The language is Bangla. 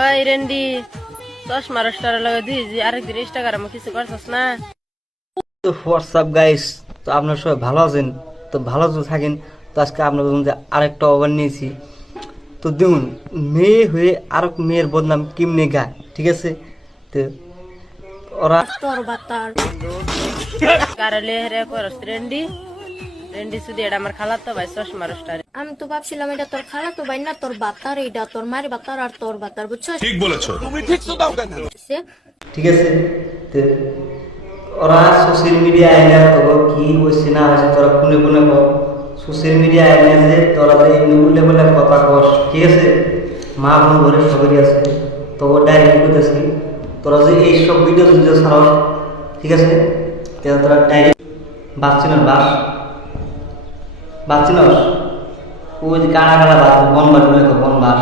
ওই রেন্ডি চশমা রস্টার লাগে দিয়েছি আরেকদিন ইনস্টাগ্রামে কিছু করছস না? তো হোয়াটসঅ্যাপ গাইস, তো আপনারা সবাই ভালো আছেন? তো ভালো তো থাকেন। তো আজকে আপনাদের মধ্যে আরেকটা ওভার নিয়েছি। তো দেখুন, মেয়ে হয়ে আরেক মেয়ের বদনাম কেমনে গায়, ঠিক আছে? তো ওরা তোর বাতার কারলে হেরে করস রেন্ডি রেন্ডি শুধু এটা আমার খালাতো ভাই চশমা রস্টার। আমি তো ভাবছিলাম এটা তোর খালা তো ভাই না, তোর বাতার, এটা তোর মারি বাতার আর তোর বাতার, বুঝছস? ঠিক বলেছো। ঠিক আছে। তো ওরা সোশ্যাল মিডিয়া আইনা তবে কি হয়েছে না হয়েছে তোরা কোনে কোনে কর। সোশ্যাল মিডিয়া আইনা যে তোরা যে এমনি বলে বলে কথা কস, ঠিক আছে? মা বোন ঘরে সবারই আছে। তো ও ডাইরেক্ট করতেছি, তোরা যে এইসব ভিডিও যদি ছাড়স, ঠিক আছে? তোরা ডাইরেক্ট বাঁচছি না, বাঁচছি না, ওই যে কানা কানা বাস বন বাস বলে বন বাস